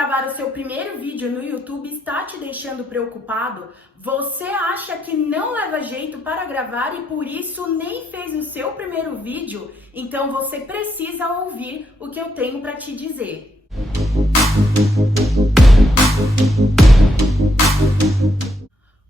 gravar o seu primeiro vídeo no YouTube está te deixando preocupado? Você acha que não leva jeito para gravar e por isso nem fez o seu primeiro vídeo? Então você precisa ouvir o que eu tenho para te dizer.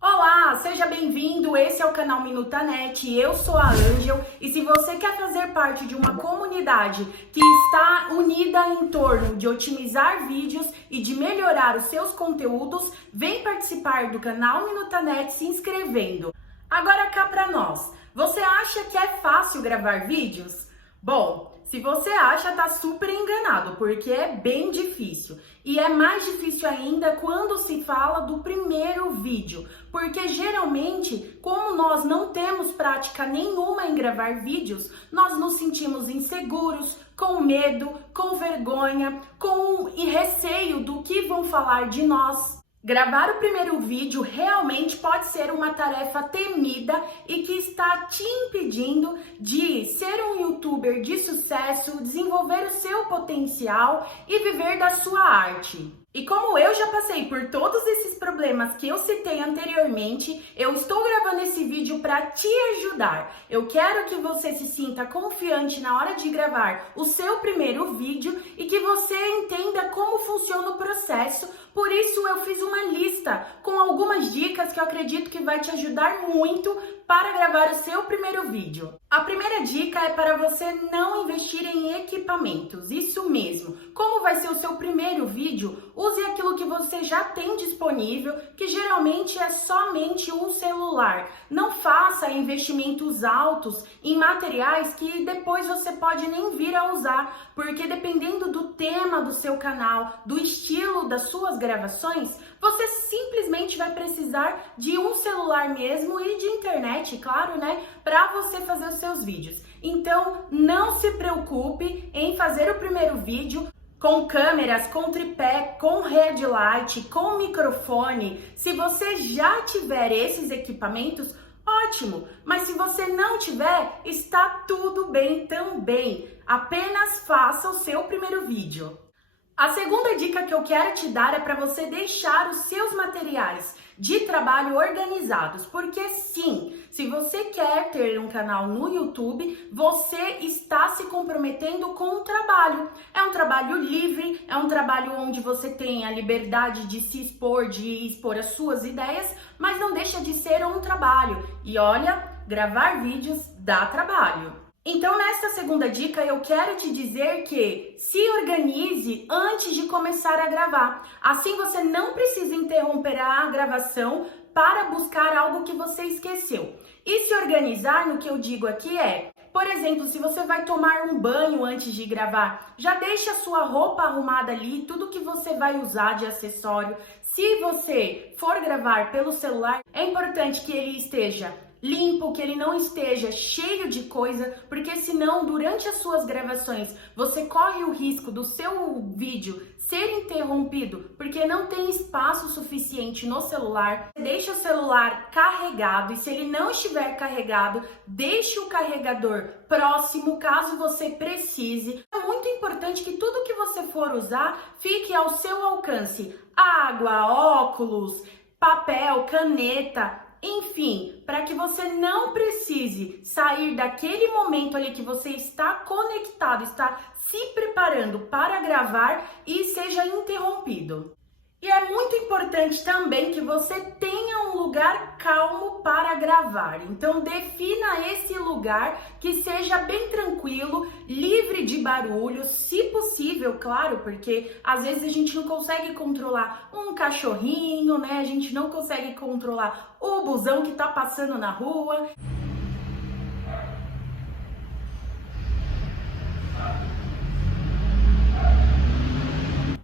Olá, seja bem-vindo, esse é o canal Minutanet, eu sou a Ângel e se você quer fazer parte de uma comunidade que está unida em torno de otimizar vídeos e de melhorar os seus conteúdos, vem participar do canal Minutanet se inscrevendo. Agora cá pra nós, você acha que é fácil gravar vídeos? Bom, se você acha, tá super enganado, porque é bem difícil. E é mais difícil ainda quando se fala do primeiro vídeo, porque geralmente, como nós não temos prática nenhuma em gravar vídeos, nós nos sentimos inseguros, com medo, com vergonha, com receio do que vão falar de nós. Gravar o primeiro vídeo realmente pode ser uma tarefa temida e que está te impedindo de ser um youtuber de sucesso, desenvolver o seu potencial e viver da sua arte. E como eu já passei por todos esses problemas que eu citei anteriormente, eu estou gravando esse vídeo para te ajudar. Eu quero que você se sinta confiante na hora de gravar o seu primeiro vídeo e que você entenda como funciona o processo. Por isso eu fiz uma lista com algumas dicas que eu acredito que vai te ajudar muito para gravar o seu primeiro vídeo. A primeira dica é para você não investir em equipamentos, isso mesmo. Como vai ser o seu primeiro vídeo, use aquilo que você já tem disponível, que geralmente é somente um celular. Não faça investimentos altos em materiais que depois você pode nem vir a usar, porque dependendo do tema do seu canal, do estilo das suas gravações, você simplesmente vai precisar de um celular mesmo e de internet, claro, né, para você fazer os seus vídeos. Então, não se preocupe em fazer o primeiro vídeo com câmeras, com tripé, com red light, com microfone. Se você já tiver esses equipamentos, ótimo! Mas se você não tiver, está tudo bem também. Apenas faça o seu primeiro vídeo. A segunda dica que eu quero te dar é para você deixar os seus materiais de trabalho organizados, porque sim, se você quer ter um canal no YouTube, você está se comprometendo com o trabalho. É um trabalho livre, é um trabalho onde você tem a liberdade de se expor, de expor as suas ideias, mas não deixa de ser um trabalho. E olha, gravar vídeos dá trabalho. Então, nessa segunda dica, eu quero te dizer que se organize antes de começar a gravar. Assim, você não precisa interromper a gravação para buscar algo que você esqueceu. E se organizar, no que eu digo aqui é, por exemplo, se você vai tomar um banho antes de gravar, já deixa a sua roupa arrumada ali, tudo que você vai usar de acessório. Se você for gravar pelo celular, é importante que ele esteja limpo, que ele não esteja cheio de coisa, porque senão durante as suas gravações você corre o risco do seu vídeo ser interrompido porque não tem espaço suficiente no celular. Deixa o celular carregado e se ele não estiver carregado, deixe o carregador próximo caso você precise. É muito importante que tudo que você for usar fique ao seu alcance. Água, óculos, papel, caneta, enfim, para que você não precise sair daquele momento ali que você está conectado, está se preparando para gravar e seja interrompido. E é muito importante também que você tenha um lugar calmo para gravar. Então defina esse lugar que seja bem tranquilo, livre de barulho, se possível, claro, porque às vezes a gente não consegue controlar um cachorrinho, né? A gente não consegue controlar o busão que tá passando na rua.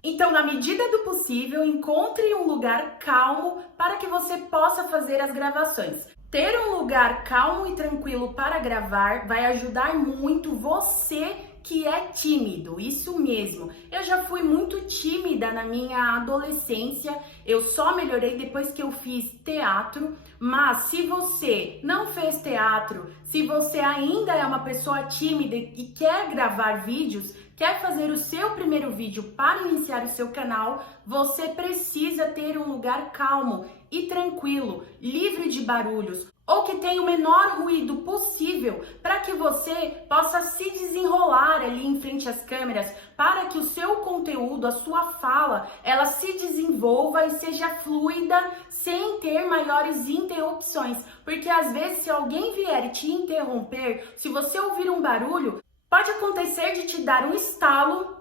Então, na medida do possível, encontre um lugar calmo para que você possa fazer as gravações. Ter um lugar calmo e tranquilo para gravar vai ajudar muito você que é tímido, isso mesmo. Eu já fui muito tímida na minha adolescência, eu só melhorei depois que eu fiz teatro, mas se você não fez teatro, se você ainda é uma pessoa tímida e quer gravar vídeos, Quer fazer o seu primeiro vídeo para iniciar o seu canal? Você precisa ter um lugar calmo e tranquilo, livre de barulhos, ou que tenha o menor ruído possível para que você possa se desenrolar ali em frente às câmeras, para que o seu conteúdo, a sua fala, ela se desenvolva e seja fluida sem ter maiores interrupções. Porque às vezes se alguém vier te interromper, se você ouvir um barulho, pode acontecer de te dar um estalo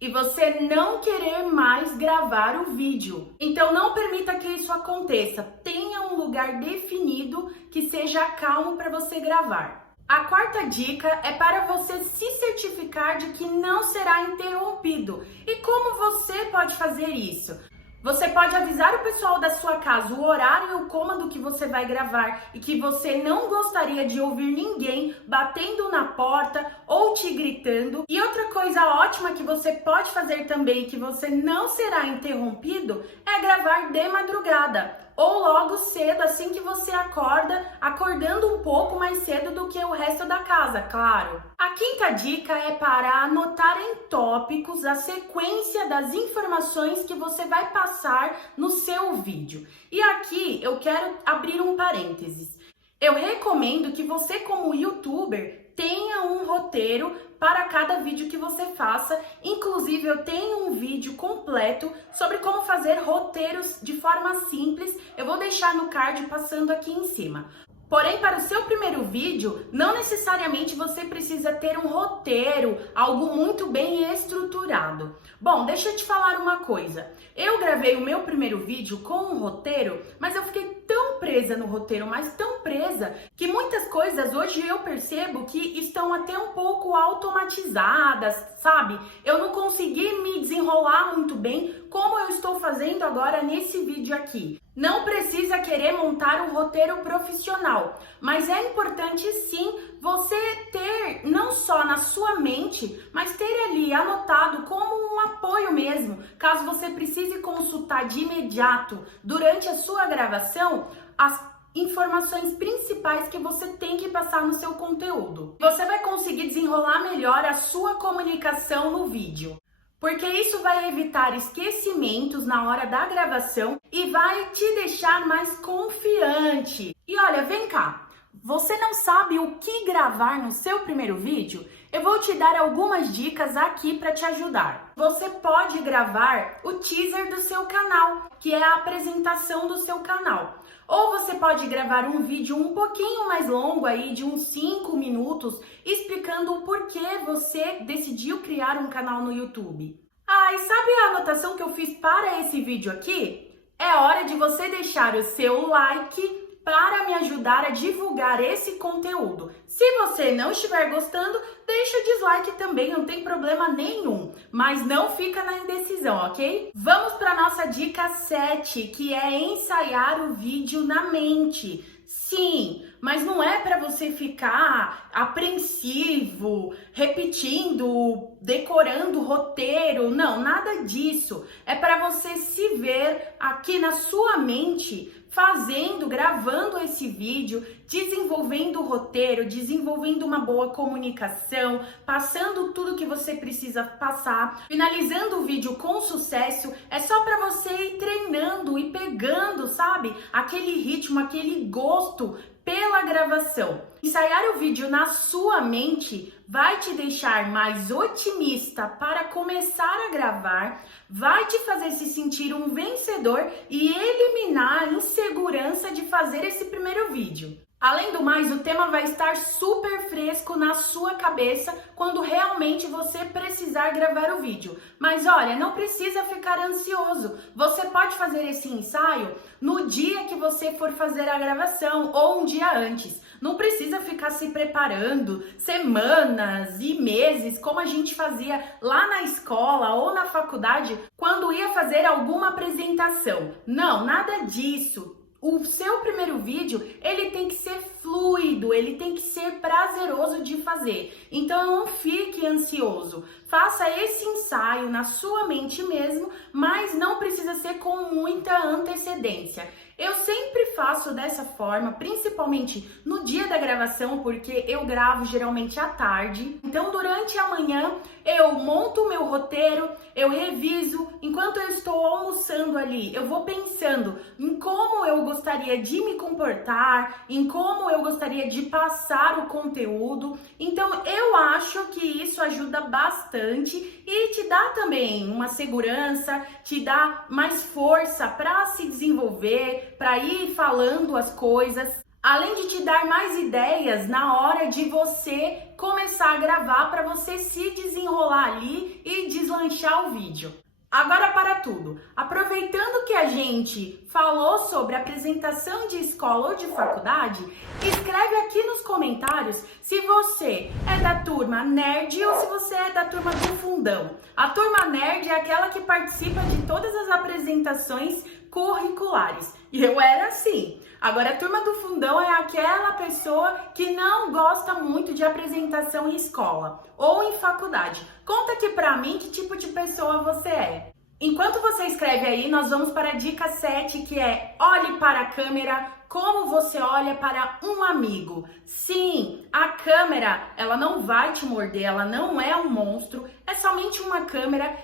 e você não querer mais gravar o vídeo. Então não permita que isso aconteça. Tenha um lugar definido que seja calmo para você gravar. A quarta dica é para você se certificar de que não será interrompido. E como você pode fazer isso? Você pode avisar o pessoal da sua casa o horário e o cômodo que você vai gravar e que você não gostaria de ouvir ninguém batendo na porta ou te gritando. E outra coisa ótima que você pode fazer também, que você não será interrompido, é gravar de madrugada ou logo cedo, assim que você acorda, acordando um pouco mais cedo do que o resto da casa, claro. A quinta dica é para anotar em tópicos a sequência das informações que você vai passar no seu vídeo. E aqui eu quero abrir um parênteses. Eu recomendo que você, como youtuber, tenha um roteiro para cada vídeo que você faça. Inclusive, eu tenho um vídeo completo sobre como fazer roteiros de forma simples. Eu vou deixar no card passando aqui em cima. Porém, para o seu primeiro vídeo, não necessariamente você precisa ter um roteiro, algo muito bem estruturado. Bom, deixa eu te falar uma coisa. Eu gravei o meu primeiro vídeo com um roteiro, mas eu fiquei tão presa no roteiro, mas tão presa, que muitas coisas hoje eu percebo que estão até um pouco automatizadas, sabe? Eu não consegui me desenrolar muito bem como eu estou fazendo agora nesse vídeo aqui. Não precisa querer montar um roteiro profissional, mas é importante sim você ter não só na sua mente, mas ter ali anotado como um apoio mesmo, caso você precise consultar de imediato durante a sua gravação as informações principais que você tem que passar no seu conteúdo. Você vai conseguir desenrolar melhor a sua comunicação no vídeo, porque isso vai evitar esquecimentos na hora da gravação e vai te deixar mais confiante. E olha, vem cá, você não sabe o que gravar no seu primeiro vídeo? Eu vou te dar algumas dicas aqui para te ajudar. Você pode gravar o teaser do seu canal, que é a apresentação do seu canal. Ou você pode gravar um vídeo um pouquinho mais longo aí, de uns 5 minutos, explicando o porquê você decidiu criar um canal no YouTube. Ah, e sabe a anotação que eu fiz para esse vídeo aqui? É hora de você deixar o seu like para me ajudar a divulgar esse conteúdo. Se você não estiver gostando, deixa o dislike também, não tem problema nenhum, mas não fica na indecisão, ok? Vamos para a nossa dica 7, que é ensaiar o vídeo na mente. Sim, mas não é para você ficar apreensivo, repetindo, decorando o roteiro, não, nada disso. É para você se ver aqui na sua mente fazendo, gravando esse vídeo, desenvolvendo o roteiro, desenvolvendo uma boa comunicação, passando tudo que você precisa passar, finalizando o vídeo com sucesso. É só para você ir treinando e pegando, sabe, aquele ritmo, aquele gosto pela gravação. Ensaiar o vídeo na sua mente vai te deixar mais otimista para começar a gravar, vai te fazer se sentir um vencedor e eliminar a insegurança de fazer esse primeiro vídeo. Além do mais, o tema vai estar super fresco na sua cabeça quando realmente você precisar gravar o vídeo. Mas olha, não precisa ficar ansioso. Você pode fazer esse ensaio no dia que você for fazer a gravação ou um dia antes. Não precisa ficar se preparando semanas e meses como a gente fazia lá na escola ou na faculdade quando ia fazer alguma apresentação. Não, nada disso. O seu primeiro vídeo, ele tem que ser fluido, ele tem que ser prazeroso de fazer. Então não fique ansioso. Faça esse ensaio na sua mente mesmo, mas não precisa ser com muita antecedência. Eu sempre faço dessa forma, principalmente no dia da gravação, porque eu gravo geralmente à tarde. Então, durante a manhã, eu monto o meu roteiro, eu reviso. Enquanto eu estou almoçando ali, eu vou pensando em como eu gostaria de me comportar, em como eu gostaria de passar o conteúdo. Então, eu acho que isso ajuda bastante e te dá também uma segurança, te dá mais força para se desenvolver, para ir falando as coisas, além de te dar mais ideias na hora de você começar a gravar, para você se desenrolar ali e deslanchar o vídeo. Agora, para tudo, aproveitando que a gente falou sobre apresentação de escola ou de faculdade, escreve aqui nos comentários se você é da turma nerd ou se você é da turma do fundão. A turma nerd é aquela que participa de todas as apresentações curriculares. E eu era assim. Agora, a turma do fundão é aquela pessoa que não gosta muito de apresentação em escola ou em faculdade. Conta aqui pra mim que tipo de pessoa você é. Enquanto você escreve aí, nós vamos para a dica 7, que é: olhe para a câmera como você olha para um amigo. Sim, a câmera, ela não vai te morder, ela não é um monstro, é somente uma câmera.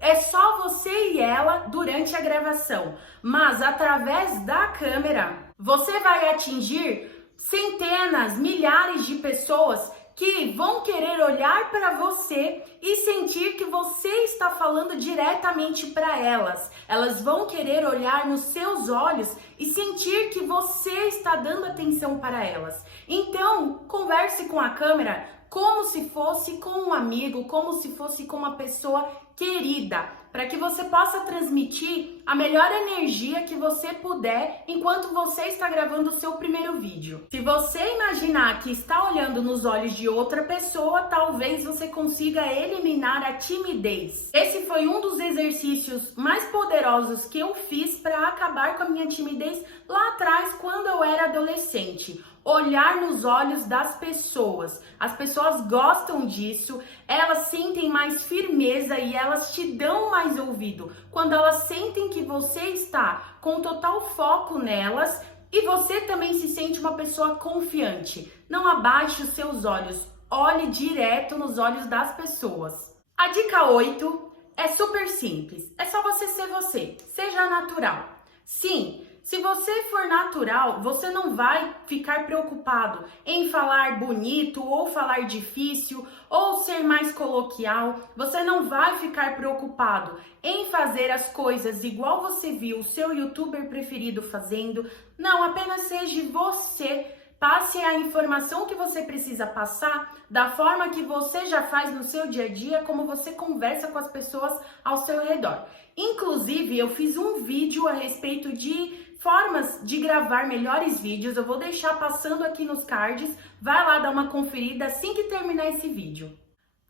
É só você e ela durante a gravação, mas através da câmera você vai atingir centenas, milhares de pessoas que vão querer olhar para você e sentir que você está falando diretamente para elas. Elas vão querer olhar nos seus olhos e sentir que você está dando atenção para elas. Então, converse com a câmera como se fosse com um amigo, como se fosse com uma pessoa querida, para que você possa transmitir a melhor energia que você puder enquanto você está gravando o seu primeiro vídeo. Se você imaginar que está olhando nos olhos de outra pessoa, talvez você consiga eliminar a timidez. Esse foi um dos exercícios mais poderosos que eu fiz para acabar com a minha timidez lá atrás, quando eu era adolescente. Olhar nos olhos das pessoas. As pessoas gostam disso, elas sentem mais firmeza e elas te dão mais ouvido quando elas sentem que você está com total foco nelas e você também se sente uma pessoa confiante. Não abaixe os seus olhos, olhe direto nos olhos das pessoas. A dica 8 é super simples, é só você ser você, seja natural. Sim, se você for natural, você não vai ficar preocupado em falar bonito ou falar difícil ou ser mais coloquial. Você não vai ficar preocupado em fazer as coisas igual você viu o seu youtuber preferido fazendo. Não, apenas seja você. Passe a informação que você precisa passar da forma que você já faz no seu dia a dia, como você conversa com as pessoas ao seu redor. Inclusive, eu fiz um vídeo a respeito de formas de gravar melhores vídeos. Eu vou deixar passando aqui nos cards. Vai lá dar uma conferida assim que terminar esse vídeo.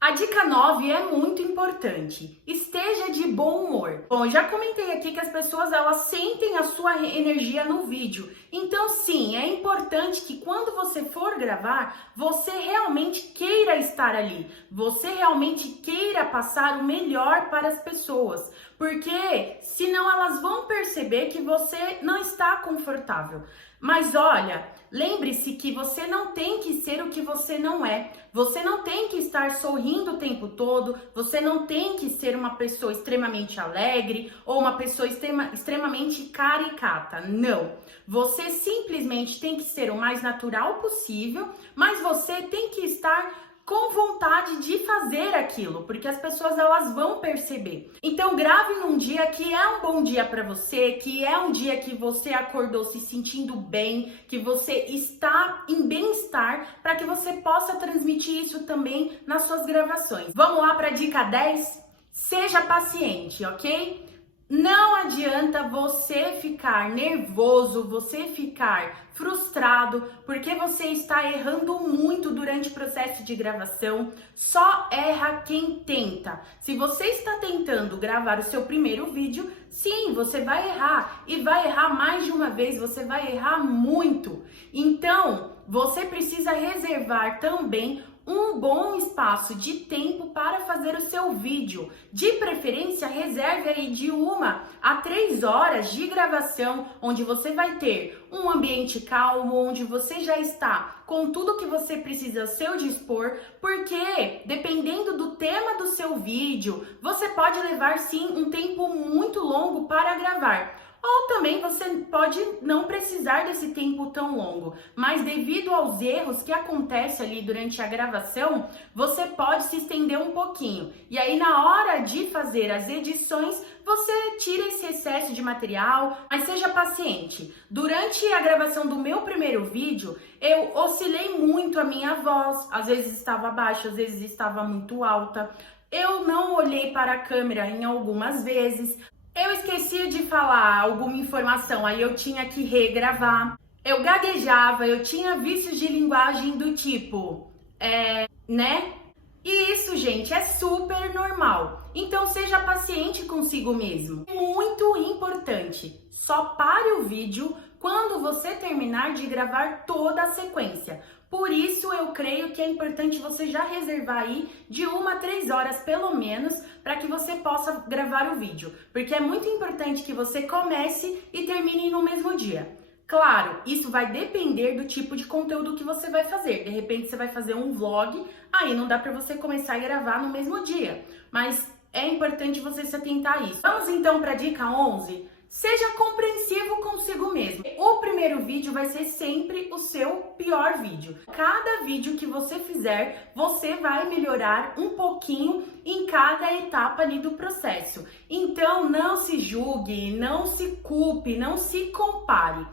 A dica 9 é muito importante. Esteja de bom humor. Bom, já comentei aqui que as pessoas elas sentem a sua energia no vídeo. Então, sim, é importante que quando você for gravar, você realmente queira estar ali. Você realmente queira passar o melhor para as pessoas. Porque senão elas vão perceber que você não está confortável. Mas olha, lembre-se que você não tem que ser o que você não é. Você não tem que estar sorrindo o tempo todo. Você não tem que ser uma pessoa extremamente alegre ou uma pessoa extremamente caricata. Não. Você simplesmente tem que ser o mais natural possível, mas você tem que estar com vontade de fazer aquilo, porque as pessoas elas vão perceber. Então grave num dia que é um bom dia para você, que é um dia que você acordou se sentindo bem, que você está em bem-estar, para que você possa transmitir isso também nas suas gravações. Vamos lá para a dica 10? Seja paciente, ok? Não adianta você ficar nervoso, você ficar frustrado, porque você está errando muito durante o processo de gravação. Só erra quem tenta. Se você está tentando gravar o seu primeiro vídeo, sim, você vai errar. E vai errar mais de uma vez, você vai errar muito. Então, você precisa reservar também um bom espaço de tempo para fazer o seu vídeo. De preferência, reserve aí de 1 a 3 horas de gravação, onde você vai ter um ambiente calmo, onde você já está com tudo que você precisa ao seu dispor, porque dependendo do tema do seu vídeo, você pode levar sim um tempo muito longo para gravar. Ou também você pode não precisar desse tempo tão longo, mas devido aos erros que acontecem ali durante a gravação, você pode se estender um pouquinho. E aí na hora de fazer as edições, você tira esse excesso de material, mas seja paciente. Durante a gravação do meu primeiro vídeo, eu oscilei muito a minha voz, às vezes estava baixa, às vezes estava muito alta. Eu não olhei para a câmera em algumas vezes. Eu esquecia de falar alguma informação, aí eu tinha que regravar. Eu gaguejava, eu tinha vícios de linguagem do tipo, né? E isso, gente, é super normal. Então seja paciente consigo mesmo. Muito importante, só pare o vídeo quando você terminar de gravar toda a sequência. Por isso eu creio que é importante você já reservar aí de 1 a 3 horas pelo menos para que você possa gravar o vídeo, porque é muito importante que você comece e termine no mesmo dia. Claro, isso vai depender do tipo de conteúdo que você vai fazer. De repente você vai fazer um vlog, aí não dá para você começar a gravar no mesmo dia, mas é importante você se atentar a isso. Vamos então para a dica 11? Seja compreensivo consigo mesmo. O primeiro vídeo vai ser sempre o seu pior vídeo. Cada vídeo que você fizer, você vai melhorar um pouquinho em cada etapa ali do processo. Então, não se julgue, não se culpe, não se compare.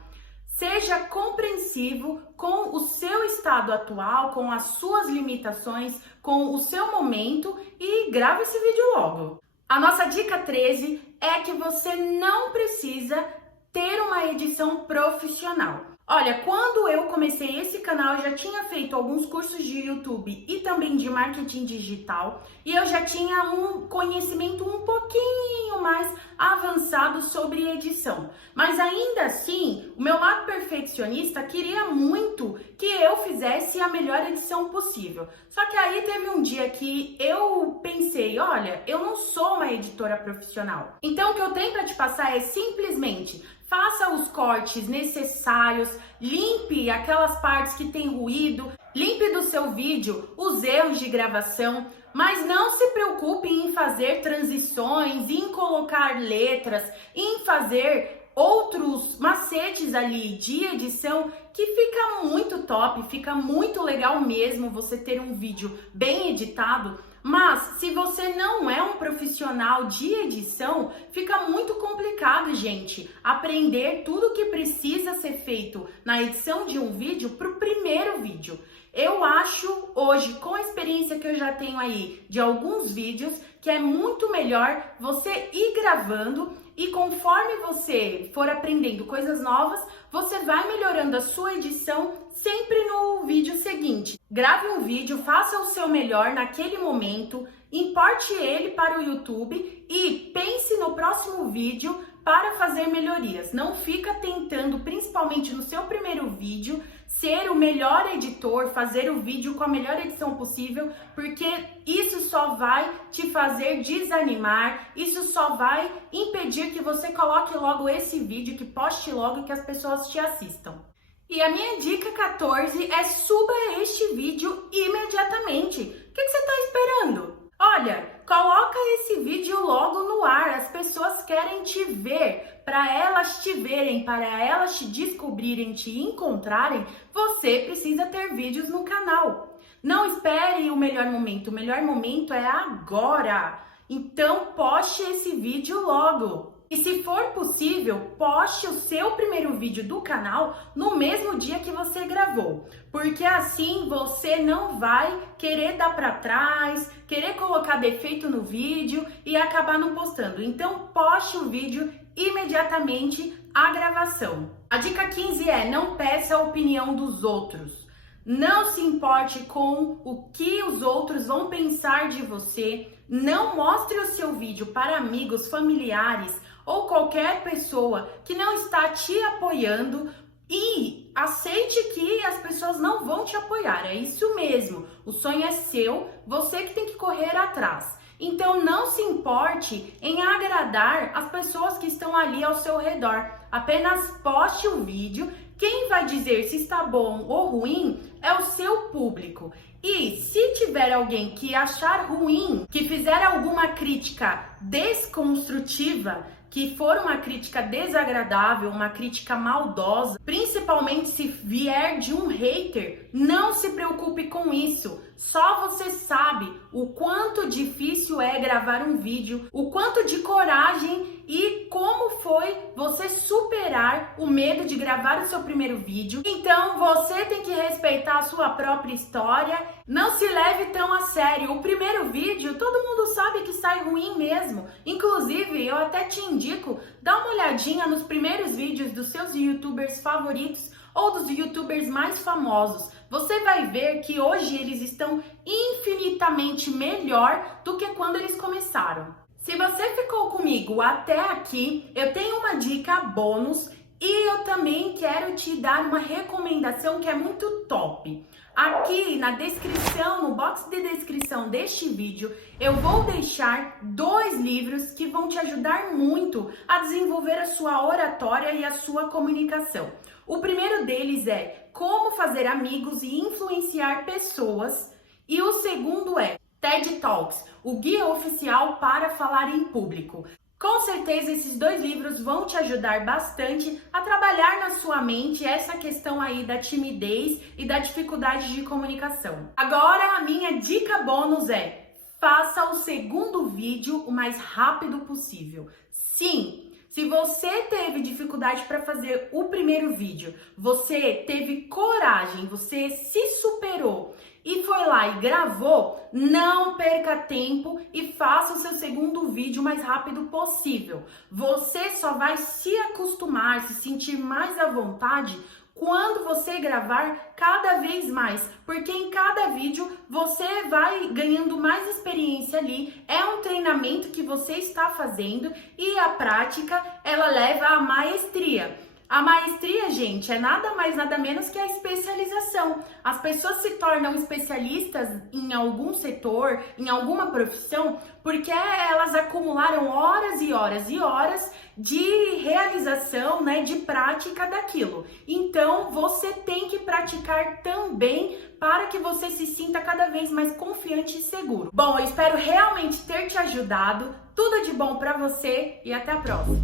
Seja compreensivo com o seu estado atual, com as suas limitações, com o seu momento e grave esse vídeo logo. A nossa dica 13 é que você não precisa ter uma edição profissional. Olha, quando eu comecei esse canal, eu já tinha feito alguns cursos de YouTube e também de marketing digital, e eu já tinha um conhecimento um pouquinho mais avançado sobre edição. Mas ainda assim, o meu lado perfeccionista queria muito que eu fizesse a melhor edição possível. Só que aí teve um dia que eu pensei, olha, eu não sou uma editora profissional. Então o que eu tenho para te passar é simplesmente faça os cortes necessários, limpe aquelas partes que tem ruído, limpe do seu vídeo os erros de gravação, mas não se preocupe em fazer transições, em colocar letras, em fazer outros macetes ali de edição que fica muito top, fica muito legal mesmo você ter um vídeo bem editado. Mas se você não é um profissional de edição, fica muito complicado, gente, aprender tudo o que precisa ser feito na edição de um vídeo para o primeiro vídeo. Eu acho hoje, com a experiência que eu já tenho aí de alguns vídeos, que é muito melhor você ir gravando e conforme você for aprendendo coisas novas, você vai melhorando a sua edição sempre no vídeo seguinte. Grave um vídeo, faça o seu melhor naquele momento, importe ele para o YouTube e pense no próximo vídeo para fazer melhorias. Não fica tentando, principalmente no seu primeiro vídeo, ser o melhor editor, fazer o vídeo com a melhor edição possível, porque isso só vai te fazer desanimar, isso só vai impedir que você coloque logo esse vídeo, que poste logo e que as pessoas te assistam. E a minha dica 14 é suba este vídeo imediatamente. O que você está esperando? Olha, coloca esse vídeo logo no ar, as pessoas querem te ver. Para elas te verem, para elas te descobrirem, te encontrarem, você precisa ter vídeos no canal. Não espere o melhor momento é agora. Então poste esse vídeo logo. E se for possível, poste o seu primeiro vídeo do canal no mesmo dia que você gravou, porque assim você não vai querer dar para trás, querer colocar defeito no vídeo e acabar não postando. Então poste o vídeo imediatamente à gravação. A dica 15 é: não peça a opinião dos outros. Não se importe com o que os outros vão pensar de você. Não mostre o seu vídeo para amigos, familiares ou qualquer pessoa que não está te apoiando, e aceite que as pessoas não vão te apoiar. É isso mesmo. O sonho é seu, você que tem que correr atrás. Então não se importe em agradar as pessoas que estão ali ao seu redor. Apenas poste o vídeo. Quem vai dizer se está bom ou ruim é o seu público. E se tiver alguém que achar ruim, que fizer alguma crítica desconstrutiva, que for uma crítica desagradável, uma crítica maldosa, principalmente se vier de um hater, não se preocupe com isso. Só você sabe o quanto difícil é gravar um vídeo, o quanto de coragem e como foi você superar o medo de gravar o seu primeiro vídeo. Então você tem que respeitar a sua própria história. Não se leve tão a sério. O primeiro vídeo todo mundo sabe que sai ruim mesmo. Inclusive eu até te indico, dá uma olhadinha nos primeiros vídeos dos seus youtubers favoritos ou dos youtubers mais famosos. Você vai ver que hoje eles estão infinitamente melhor do que quando eles começaram. Se você ficou comigo até aqui, eu tenho uma dica bônus e eu também quero te dar uma recomendação que é muito top. Aqui na descrição, no box de descrição deste vídeo, eu vou deixar 2 livros que vão te ajudar muito a desenvolver a sua oratória e a sua comunicação. O primeiro deles é Como Fazer Amigos e Influenciar Pessoas, e o segundo é TED Talks, o guia oficial para falar em público. Com certeza esses 2 livros vão te ajudar bastante a trabalhar na sua mente essa questão aí da timidez e da dificuldade de comunicação. Agora a minha dica bônus é: faça o segundo vídeo o mais rápido possível. Sim! Se você teve dificuldade para fazer o primeiro vídeo, você teve coragem, você se superou e foi lá e gravou, não perca tempo e faça o seu segundo vídeo o mais rápido possível. Você só vai se acostumar, se sentir mais à vontade quando você gravar cada vez mais, porque em cada vídeo você vai ganhando mais experiência ali. É um treinamento que você está fazendo e a prática, ela leva à maestria. A maestria, gente, é nada mais, nada menos que a especialização. As pessoas se tornam especialistas em algum setor, em alguma profissão, porque elas acumularam horas e horas e horas de realização, né, de prática daquilo. Então, você tem que praticar também para que você se sinta cada vez mais confiante e seguro. Bom, eu espero realmente ter te ajudado. Tudo de bom para você e até a próxima.